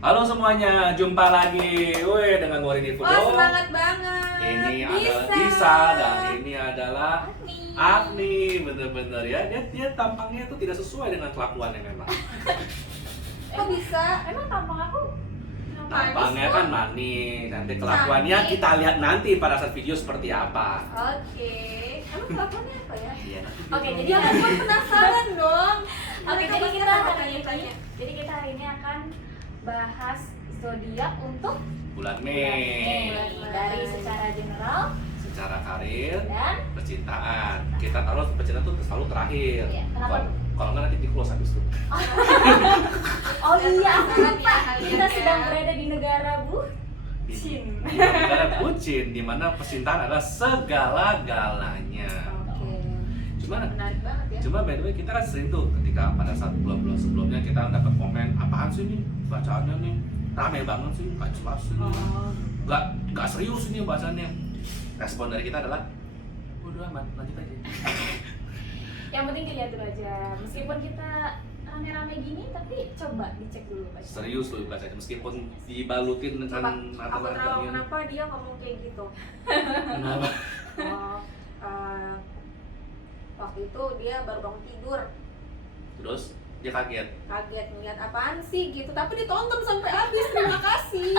Halo semuanya, jumpa lagi dengan Wari di Wah, semangat banget. Ini adalah Disa dan ini adalah Agni. Bener-bener ya, dia tampangnya tuh tidak sesuai dengan kelakuannya memang. Kok bisa? Emang tampang aku Tampangnya kan manis, nanti kelakuannya Manis. kita lihat nanti pada saat video seperti apa. Oke. Emang kelakuannya apa ya? Iya, nanti Oke, dia jadi Ya ngomong. ampun, penasaran dong. Oke, Mereka jadi pasti kita akan hari bertanya-tanya. ini jadi kita hari ini akan bahas zodiak untuk bulan bulan Mei, Mei dari secara general secara karir, dan percintaan. Kita taruh percintaan tuh selalu terakhir. Iya, kenapa? Kalau nggak nanti di close habis itu. oh iya aku Jangan lupa ya, kalian kita ya. sedang berada di negara Di bucin. negara bucin, di mana percintaan adalah segala-galanya. Oke. Cuman Menarik banget ya. Cuma by the way kita kan sering tuh ketika pada saat bulan-bulan sebelumnya kita dapat komen apaan sih nih bacaannya nih rame banget sih nggak jelas sih nggak serius ini bahasannya. Respon dari kita adalah udah amat lanjut aja. Yang penting dilihat dulu aja. Meskipun kita rame-rame gini tapi coba dicek dulu baca. Serius loh bacanya meskipun dibalutin dengan Aku tahu kenapa dia ngomong kayak gitu. Kenapa? Oh, waktu itu dia baru bangun tidur, Terus dia kaget. kaget ngeliat apaan sih gitu, tapi ditonton sampai habis. Terima kasih.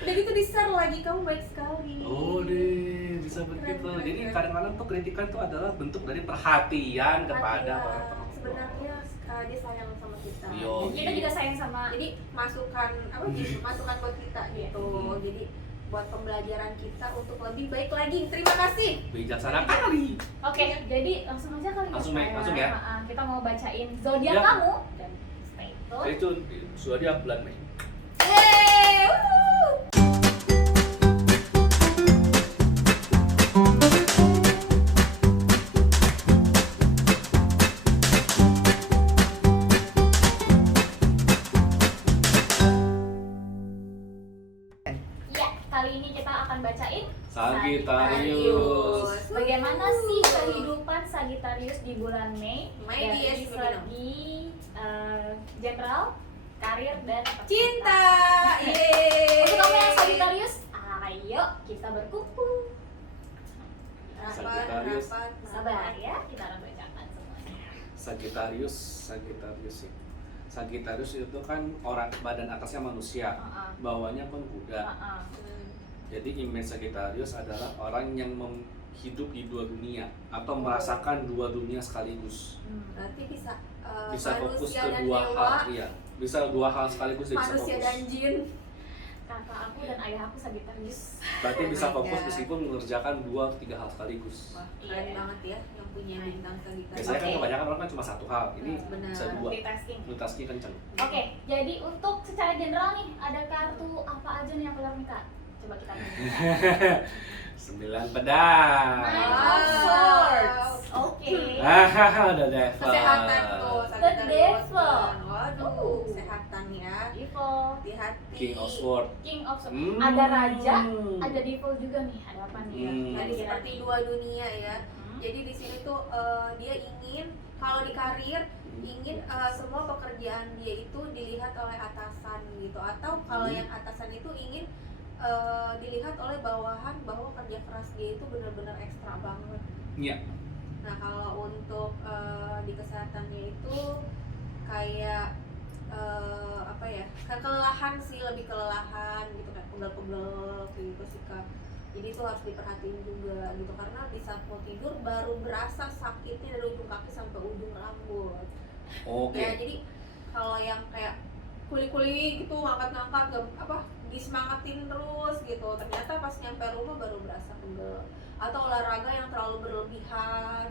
Udah gitu di-share lagi, kamu baik sekali. Oh deh bisa begitu. Keren, Jadi keren. kadang-kadang tuh kritikan tuh adalah bentuk dari perhatian kepada Iya, para penonton. sebenarnya dia sayang sama kita. Yo. Dan kita juga sayang sama Jadi masukan apa gitu, masukan buat kita gitu. Hmm. Jadi buat pembelajaran kita untuk lebih baik lagi. Terima kasih. Bijaksana kali. Oke, jadi langsung aja kali Langsung, ya. Mek, langsung ya. Kita mau bacain zodiak Ya. kamu dan stay tune. Stay tune. Sudah dia bulan Mei. Yeay! Wuhu! Ya, kali ini kita akan bacain Sagittarius. Bagaimana sih kehidupan Sagittarius di bulan Mei Mei dari di Esmino. segi general, karir dan Cinta. percintaan. Yeay! Untuk kamu yang Sagittarius, ayo kita berkumpul. Sagittarius. Sabar ya, kita akan bacakan semuanya. Sagittarius ya. Sagittarius itu kan orang badan atasnya manusia, bawahnya pun kuda. Jadi image Sagittarius adalah orang yang hidup di dua dunia atau merasakan dua dunia sekaligus. Berarti bisa Bisa fokus manusia ke dan dua dewa, hal, iya. Bisa dua hal sekaligus dia bisa manusia fokus. dan jin. Kakak aku dan ayah aku Sagittarius. Berarti bisa Oh my fokus God. meskipun mengerjakan 2-3 hal sekaligus. Wah, keren Iya. banget ya yang punya bintang Sagittarius. Biasanya kan Oke. kebanyakan orang kan cuma satu hal, ini Benar. bisa dua. Multitasking. Multitasking kenceng. Oke, jadi untuk secara general nih, ada kartu apa aja nih yang keluar nih Kak? Coba kita lihat. 9 pedang. Nine Wow. of Swords. Oke. Udah devil. Kesehatan tuh Sagittarius. devil. Waduh, kesehatan ya. Devil, Hati-hati. King of Sword. King of Swords. Hmm. Ada raja, ada devil juga nih. Ada apa nih? Hmm. Jadi seperti dua dunia ya. Hmm. Jadi di sini tuh dia ingin kalau di karir ingin semua pekerjaan dia itu dilihat oleh atasan gitu, atau kalau Hmm. yang atasan itu ingin dilihat oleh bawahan bahwa kerja keras dia itu benar-benar ekstra banget. Iya. Nah kalau untuk di kesehatannya itu kayak apa ya, kayak kelelahan sih, lebih kelelahan gitu, kayak pegel-pegel kayak gitu sih Kak. Jadi itu harus diperhatiin juga gitu, karena di saat mau tidur baru berasa sakitnya dari ujung kaki sampai ujung rambut. Oke. Ya jadi kalau yang kayak kuli-kuli gitu ngangkat-ngangkat disemangatin terus gitu, ternyata pas nyampe rumah baru berasa pegel, atau olahraga yang terlalu berlebihan.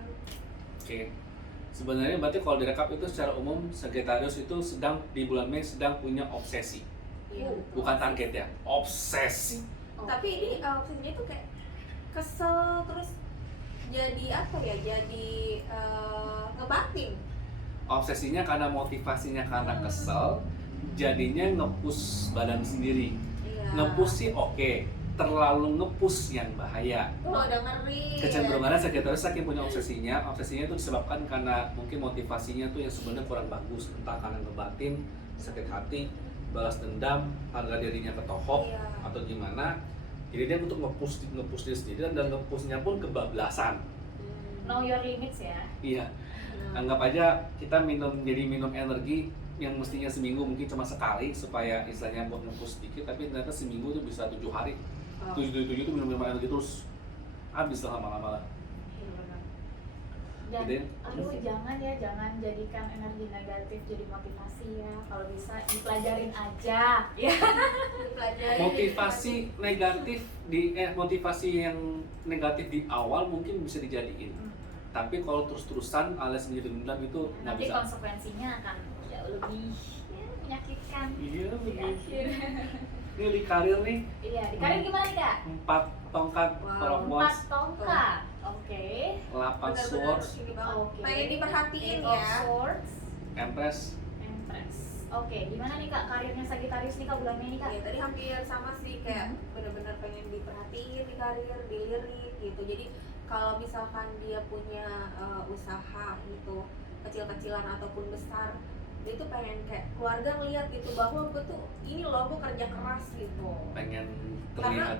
Oke. Sebenarnya berarti kalau direkap itu secara umum Sagittarius itu sedang di bulan Mei sedang punya obsesi. Iya, Bukan target ya, obsesi. tapi ini obsesinya tuh kayak kesel, terus jadi apa ya, jadi ngebatin. Obsesinya karena motivasinya karena kesel, jadinya nge-push badan sendiri. Iya. Nge-push sih oke, terlalu nge-push yang bahaya. Udah ngeri. Kecenderungannya Sagittarius saking punya obsesinya itu disebabkan karena mungkin motivasinya tuh yang sebenarnya kurang bagus, entah karena ngebatin, sakit hati, balas dendam, harga dirinya ketohok atau gimana. Jadi dia untuk nge-push diri sendiri dan nge-pushnya pun kebablasan. Know your limits ya. Iya. Anggap aja kita minum energi yang mestinya seminggu mungkin cuma sekali supaya istilahnya buat nge-push sedikit, tapi ternyata seminggu tuh bisa 7 hari. 7 tuh minum energi terus habis lah lama-lama lah. Dan Gitu ya. aduh jangan jadikan energi negatif jadi motivasi ya. Kalau bisa dipelajarin aja. Ya. Motivasi yang negatif di awal mungkin bisa dijadiin. Tapi kalau terus-terusan alias menjadi dendam itu nggak nanti bisa. konsekuensinya akan jauh lebih menyakitkan. Iya, di akhir. Ini di karir nih. Iya, di karir gimana nih Kak? 4 tongkat, Wow, 4 tongkat. Oke. 8 swords, Oke. Pengen diperhatiin Eight of ya. Swords, Empress. Empress. Oke, gimana nih Kak karirnya Sagittarius nih Kak bulannya nih Kak? Ya tadi hampir sama sih, kayak bener-bener pengen diperhatiin di karir, dilirik gitu. Jadi kalau misalkan dia punya usaha gitu, kecil-kecilan ataupun besar, dia tuh pengen kayak keluarga ngeliat gitu bahwa gue tuh ini loh, gue kerja keras gitu. Pengen Karena terlihat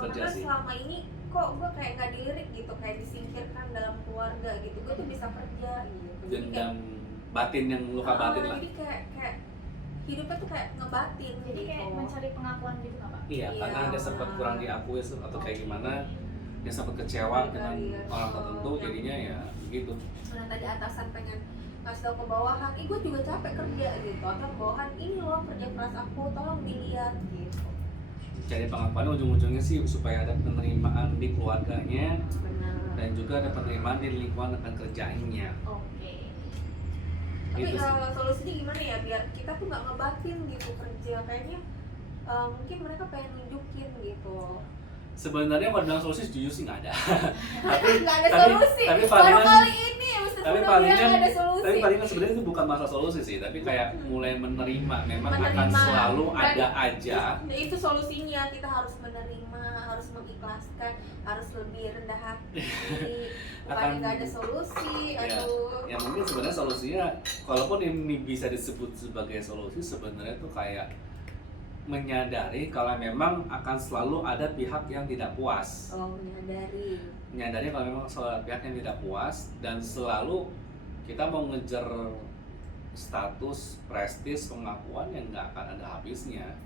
kerja karena sih. selama ini kok gue kayak nggak dilirik gitu, kayak disingkirkan dalam keluarga gitu. Gue tuh bisa kerja gitu. Jadi kayak, Dendam batin yang luka batin lah. jadi kayak hidupnya tuh kayak ngebatin. Jadi gitu. kayak mencari pengakuan gitu nggak Kak? Iya, Iya. karena dia sempat kurang diakui atau kayak gimana, dia sempat kecewa dengan orang tertentu, jadinya ya begitu. Nah tadi atasan pengen ngasih tau ke bawahan, gue juga capek kerja gitu. Atau bawahan, ini loh kerja keras aku, tolong dilihat gitu. Cari pengakuan ujung-ujungnya sih supaya ada penerimaan di keluarganya Benar. dan juga ada penerimaan di lingkungan dengan kerjaannya. Oke. Tapi Gitu sih. solusinya gimana ya biar kita tuh nggak ngebatin gitu kerja, kayaknya mungkin mereka pengen nunjukin gitu. Sebenarnya kalau bilang solusi jujur sih nggak ada. tapi Nggak ada tapi- solusi. tapi Baru palingan- kali ini ya Ustaz tapi udah palingan bilang nggak ada solusi. tapi palingan sebenarnya itu bukan masalah solusi sih, tapi kayak mulai menerima memang akan Menerima. selalu Dan ada aja. itu solusinya, kita harus menerima, harus mengikhlaskan, harus lebih rendah hati. Bukan Akan- nggak ada solusi, Ya. aduh. Ya mungkin sebenarnya solusinya, kalaupun ini bisa disebut sebagai solusi, sebenarnya tuh kayak menyadari kalau memang akan selalu ada pihak yang tidak puas. Oh, menyadari. Kalau memang selalu ada pihak yang tidak puas, dan selalu kita mau ngejar status, prestis, pengakuan yang nggak akan ada habisnya.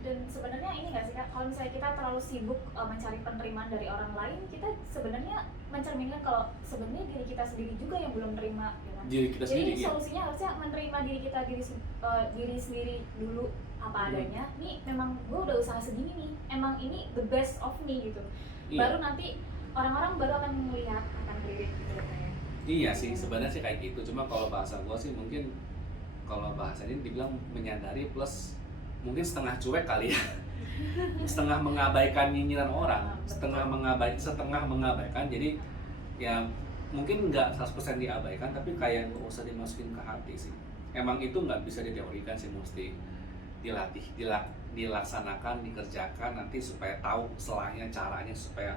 Dan sebenarnya ini nggak sih Kak, kalau misalnya kita terlalu sibuk mencari penerimaan dari orang lain, kita sebenarnya mencerminkan kalau sebenarnya diri kita sendiri juga yang belum terima, ya kan? Diri kita Jadi sendiri ya. solusinya harusnya menerima diri kita, diri sendiri dulu apa adanya. Nih memang gue udah usaha segini nih, emang ini the best of me gitu. Iya. Baru nanti orang-orang baru akan melihat, akan lirik gitu kayak. Iya sih, sebenarnya sih kayak gitu. Cuma kalau bahasa gua sih mungkin kalau bahasanya dibilang menyadari plus mungkin setengah cuek kali ya. Setengah mengabaikan nyinyiran orang, setengah mengabaikan. Jadi ya mungkin nggak 100% diabaikan, tapi kayak nggak usah dimasukin ke hati sih. Emang itu nggak bisa diteorikan sih, mesti dilatih, dilaksanakan, dikerjakan nanti supaya tahu selahnya, caranya supaya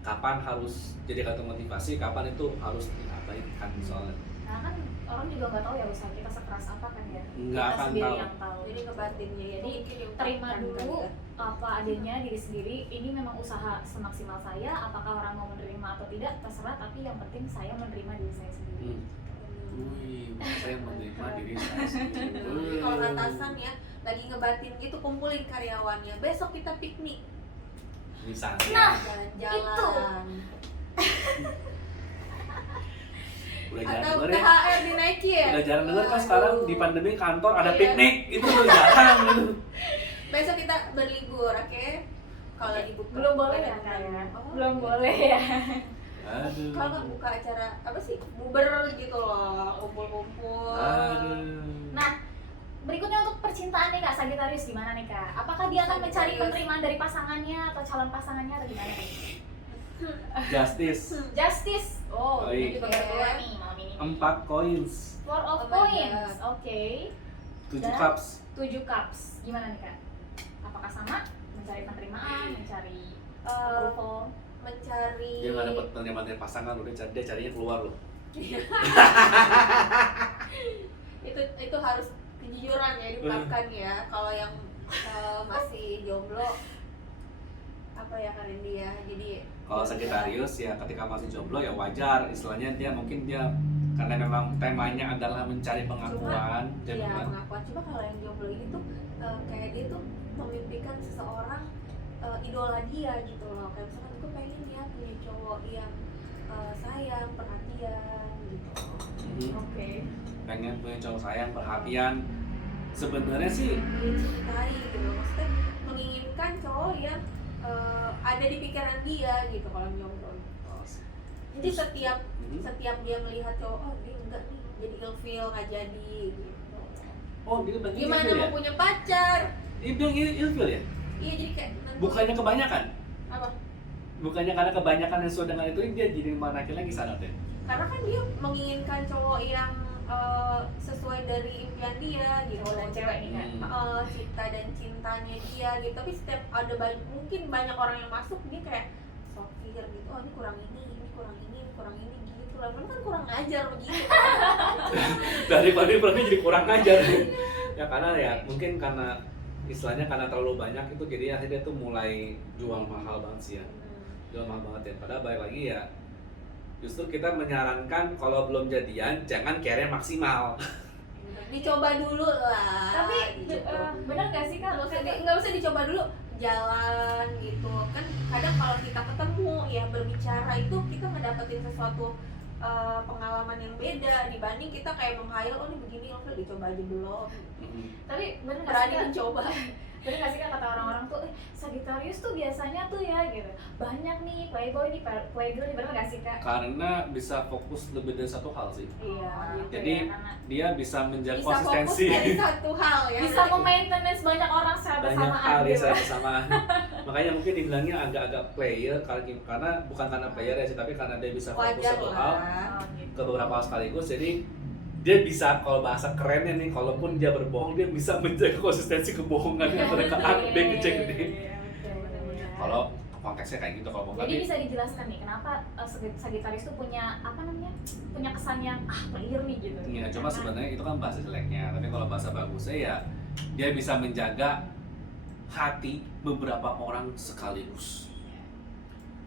kapan harus jadi kata motivasi, kapan itu harus diabaikan soalnya. Karena kan orang juga nggak tahu ya usaha kita sekeras apa kan ya. Nggak Kita akan sendiri tahu. yang tahu. Jadi kebatinnya ya. Jadi terima dulu apa adanya diri sendiri. Ini memang usaha semaksimal saya. Apakah orang mau menerima atau tidak terserah. Tapi yang penting saya menerima diri saya sendiri. Wih, saya menerima diri saya sendiri. Kalau atasan ya lagi ngebatin gitu, kumpulin karyawannya. Besok kita piknik, Misalnya. Nah, jalan-jalan. Udah jarang Atau denger ya. THR dinaikin ya. Udah jarang denger kan sekarang di pandemi kantor ada Iya. piknik, itu udah jarang gitu. Besok kita berlibur, oke? Kalau lagi buka. Belum boleh ya Kak ya? Oh. Belum boleh ya. Aduh. Kalau nggak buka acara apa sih, buber gitu loh, kumpul-kumpul. Aduh. Nah, berikutnya untuk percintaan nih Kak, Sagittarius gimana nih Kak? Apakah dia akan mencari Sagittarius. penerimaan dari pasangannya atau calon pasangannya atau gimana nih? Justice. Justice. Oh, Baik. ini juga berdua nih malam ini. 4 coins, Four of Oh my Coins. God. Oke. 7 Dan- cups. 7 cups. Gimana nih Kak? Apakah sama mencari penerimaan, mencari Eh, approval. mencari Dia nggak dapat penerimaan dari pasangan, udah dia carinya keluar loh. itu harus kejujuran ya diungkapkan ya. Kalau yang masih jomblo apa ya Kak Randy ya, jadi Kalau Sagittarius ya ketika masih jomblo ya wajar, istilahnya dia mungkin dia karena memang temanya adalah mencari pengakuan, jadi ya pengakuan. Coba kalau yang jomblo ini tuh kayak dia tuh memimpikan seseorang idola dia gitu loh. Kayak misalkan gue pengen ya punya cowok yang sayang, perhatian gitu. Oke. pengen punya cowok sayang, perhatian. Sebenarnya sih Dicintai gitu loh. Maksudnya menginginkan cowok yang ada di pikiran dia gitu kalau yang jomblo. Jadi setiap dia melihat cowok, oh dia enggak nih, jadi ilfeel nggak jadi gitu. dia bilang Gimana ilfil mau ya? punya pacar? Dia bilang ilfil ya? Iya jadi kayak Bukannya kebanyakan? apa? Bukannya karena kebanyakan yang sudah dengan itu dia jadi manakin lagi sana deh. Karena kan dia menginginkan cowok yang sesuai dari impian dia gitu. Cowok dan cewek nih kan. Cinta dan cintanya dia gitu. Tapi setiap ada mungkin banyak orang yang masuk dia kayak sofir gitu. Oh ini kurang ini kurang ini gitu. Lalu kan kurang ajar begitu. Daripada berarti jadi kurang ajar. Ya karena ya mungkin karena istilahnya karena terlalu banyak itu jadi akhirnya tuh mulai jual mahal banget sih ya. Jual mahal banget ya. Padahal balik lagi ya justru kita menyarankan kalau belum jadian jangan care maksimal. Dicoba dulu lah. Tapi gitu. benar gak sih Kak? Nggak usah dicoba dulu, jalan gitu kan. Kadang kalau kita ketemu ya berbicara itu kita ngedapetin sesuatu pengalaman yang beda dibanding kita kayak menghayal, oh ini begini, oke dicoba aja belum. Tapi benar gak sih Berani Kak? mencoba. Bener gak sih Kak kata orang-orang tuh, Sagittarius tuh biasanya tuh ya gitu, banyak nih playboy nih, playgirl nih, bener gak sih Kak? Karena bisa fokus lebih dari satu hal sih. Iya. Gitu Jadi ya, karena dia bisa menjaga Bisa fokus konsistensi. dari satu hal ya. bisa memaintenance banyak orang secara Banyak bersamaan hal ya gitu. secara bersamaan. Makanya mungkin dibilangnya agak-agak player karena bukan karena player ya sih, tapi karena dia bisa fokus Wajar satu lah. hal Oh, gitu. ke beberapa hal sekaligus. Jadi dia bisa, kalau bahasa kerennya nih, kalaupun dia berbohong dia bisa menjaga konsistensi kebohongannya mereka A ke B ke C ke D. Iya, betul, benar-benar. Kalau konteksnya kayak gitu, kalau bukan Jadi dia bisa dijelaskan nih kenapa Sagittarius tuh punya apa namanya, punya kesan yang player nih gitu. ya cuma Karena- sebenarnya itu kan bahasa jeleknya, tapi kalau bahasa bagusnya ya dia bisa menjaga hati beberapa orang sekaligus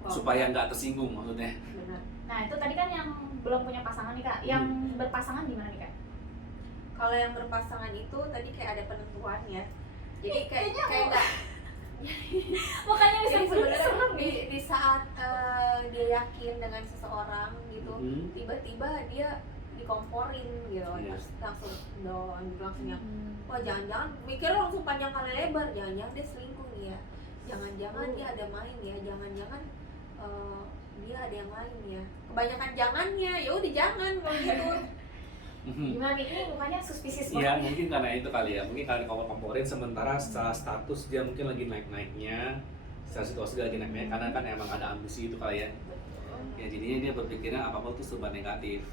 supaya nggak tersinggung maksudnya. Benar. Nah itu tadi kan yang belum punya pasangan nih Kak, yang berpasangan gimana nih Kak? Kalau yang berpasangan itu tadi kayak ada penentuannya. Jadi kayak Kayaknya nggak. Makanya bisa Jadi sebenarnya serem di, nih. di saat dia yakin dengan seseorang gitu, tiba-tiba dia dikomporin gitu, Iya. terus langsung down, langsung yang wah jangan-jangan mikirnya langsung panjang kali lebar, jangan-jangan dia selingkuh nih ya, jangan-jangan dia ada main ya, jangan-jangan dia ada yang lain ya. Kebanyakan jangannya, ya udah jangan kalau gitu. Gimana nih, ini mukanya suspicious Iya banget. mungkin karena itu kali ya, mungkin karena kalau komporin sementara secara status dia mungkin lagi naik-naiknya, secara situasi dia lagi naik-naiknya karena kan emang ada ambisi itu kali ya. Ya jadinya dia berpikirnya apa-apa tuh serba negatif.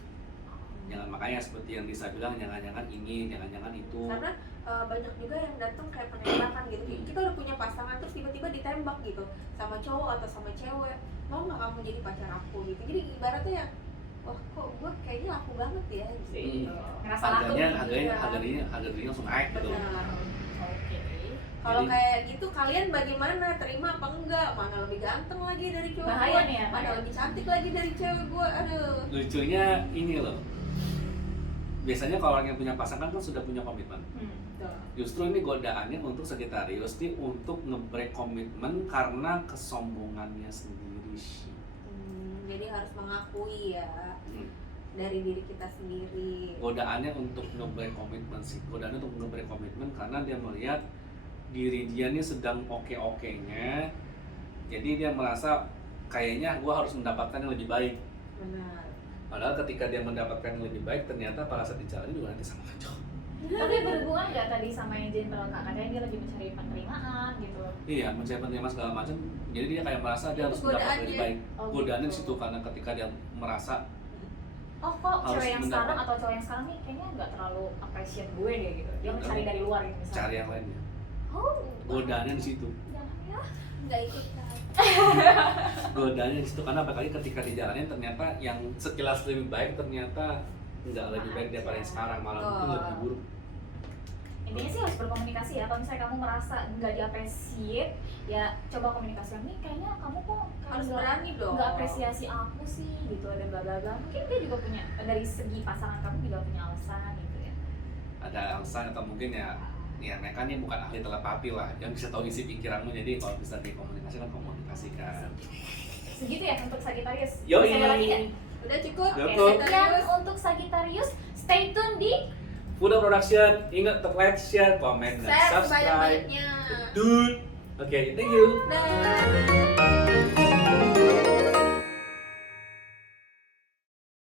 Jangan, makanya seperti yang Lisa bilang, jangan-jangan ini, jangan-jangan itu. Karena banyak juga yang datang kayak penembakan gitu. Kita udah punya pasangan terus tiba-tiba ditembak gitu sama cowok atau sama cewek, mau nggak kamu jadi pacar aku gitu. Jadi ibaratnya ya, wah kok gue kayaknya laku banget ya gitu. Ngerasa laku Harga gitu. dirinya langsung naik gitu. Benar. Oke. Kalau Jadi- kayak gitu kalian bagaimana, terima apa enggak? Mana lebih ganteng lagi dari cowok Bahaya gua? nih ya, Mana bahaya. lebih cantik lagi dari cewek gue? Aduh. Lucunya ini loh, biasanya kalau orang yang punya pasangan kan sudah punya komitmen. Tuh. Justru ini godaannya untuk Sagittarius nih untuk nge-break komitmen karena kesombongannya sendiri. Jadi harus mengakui ya dari diri kita sendiri. Godaannya untuk nge-break komitmen sih. Godaannya untuk nge-break komitmen karena dia melihat diri dia nih sedang oke-okenya. Jadi dia merasa kayaknya gua harus mendapatkan yang lebih baik. Benar. Padahal ketika dia mendapatkan yang lebih baik, ternyata pada saat di jalan juga nanti sama aja. Tapi berhubungan nggak tadi sama yang general Kak? Katanya dia lagi mencari penerimaan gitu. Iya, mencari penerima segala macam. Jadi dia kayak merasa dia harus Itu mendapat godaannya. lebih baik. Oh, Godaannya di gitu. situ karena ketika dia merasa Oh kok Harus cewek yang mendapat. sekarang atau cowok yang sekarang nih kayaknya nggak terlalu appreciate gue deh gitu. Dia Betul. mencari dari luar gitu misalnya. cari yang lainnya. Oh, Godaannya di situ. jangan nggak ikut kan. Godaannya di situ karena bakal ketika dijalanin ternyata yang sekilas lebih baik ternyata nggak lebih baik daripada yang sekarang, malah mungkin lebih buruk. Intinya sih harus berkomunikasi ya. Kalau misalnya kamu merasa nggak diapresiasi, ya coba komunikasi. Nih kayaknya kamu kok Harus berani dong. nggak apresiasi aku sih gitu, ada bla bla bla. Mungkin dia juga punya, dari segi pasangan kamu juga punya alasan gitu ya. Ada alasan atau mungkin ya mereka nih bukan ahli telepati lah yang bisa tahu isi pikiranmu, jadi kalau bisa dikomunikasikan, komunikasikan. Segitu ya untuk Sagittarius. Yoi. Masih ada lagi nggak? Udah cukup. Udah Oke, cukup. sekian untuk Sagittarius. Stay tune di Fuda Production, ingat untuk like, share, komen, dan Share subscribe. sebanyak-banyaknya. Dude. Oke, thank you. Dah.